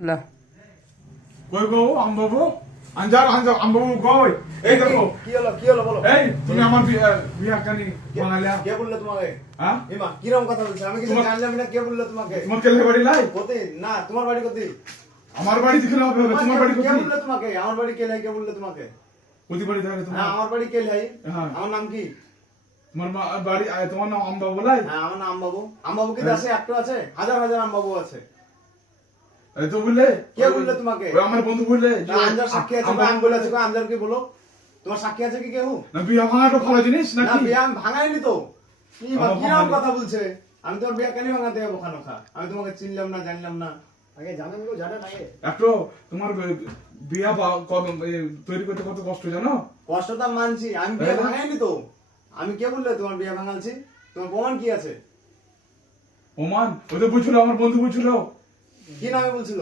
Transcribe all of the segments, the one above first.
লা। কই গো আমবাবু? আঞ্জার আঞ্জার আমবাবু কই? এই দেখো। কি হলো কি হলো বলো। এই তুমি আমার বিয়া- বিয়া কানি বাঙালিয়া। কে বলল তোমাকে? হ্যাঁ? এমা কীরকম কথা বলছো? আমি কিছু জানলাম না কে বলল তোমাকে? তোমার কেলে বাড়ি লাই কোথায় না তোমার বাড়ি কোথায় আমার বাড়ি দিকে হবে হবে? তোমার বাড়ি কে বলল তোমাকে? আমার বাড়ি কে লাই কে বলল তোমাকে? কোথায় বাড়ি থাকে হ্যাঁ আমার বাড়ি কে লাই হ্যাঁ। আমার নাম কি? তোমার মা- বাড়ি তোমার নাম আমবাবু লাই হ্যাঁ আমার নাম বাবু আমবাবু কি দেশে একটা আছে হাজার হাজার আমবাবু আছে। তো বললে। কে বলল তোমাকে? আমার বন্ধু বললে যে সাক্ষী আছে আমি বলে আছে বলো। তোমার সাক্ষী আছে কি কেউ? না বিয়া ভাঙাটা ভালো জিনিস না বিয়া ভাঙাইনি তো। কি কীরকম কথা বলছে? আমি তোমার বিয়া কেন ভাঙাতে যাব খানো আমি তোমাকে চিনলাম না জানলাম না। আগে জানেন গো জানেন আগে। একটু তোমার বিয়া বা- কত- এ, তৈরি করতে কত কষ্ট জানো? কষ্টটা মানছি। আমি বিয়ে হ্যাঁ। ভাঙাইনি তো। আমি কে বললে তোমার বিয়ে ভাঙালছি? তোমার প্রমাণ কি আছে? ওমান ওই তো বুঝলো আমার বন্ধু বুঝছিল কি নামে বলছিল?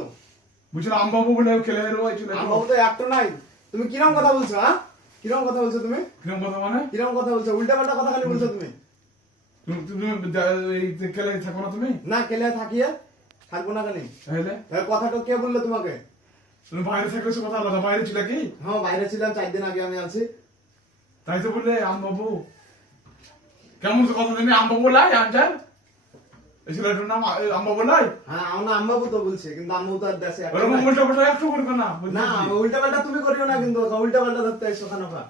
বুঝছিল আমবাবু বলে খেলে রয়েছিল আমার তো একটা নাই। তুমি কীরকম কথা বলছো হ্যাঁ? কীরকম কথা বলছো তুমি? কিরম কথা মানে? কীরকম কথা বলছো? উল্টা পাল্টা কথা খালি বলছো তুমি। তুমি খেলে থাকো না তুমি? না কেলে থাকিয়ে থাকব না কেন? তাহলে? কথাটা কে বলল তোমাকে? তুমি বাইরে থাকলে সে কথা আলাদা বাইরে ছিল কি? হ্যাঁ বাইরে ছিলাম চার দিন আগে আমি আছি। তাই তো বললে আমবাবু। কেমন কথা তুমি? আমবাবু লাই আনচার ছেলেটার নাম হ্যাঁ আমার আম্মাবু তো বলছে কিন্তু আম্মু তো আর দেশে ওরকম উল্টা পাল্টা একটু করবে না না উল্টা পাল্টা তুমি করিও না কিন্তু উল্টা পাল্টা ধরতে এসো খানো খা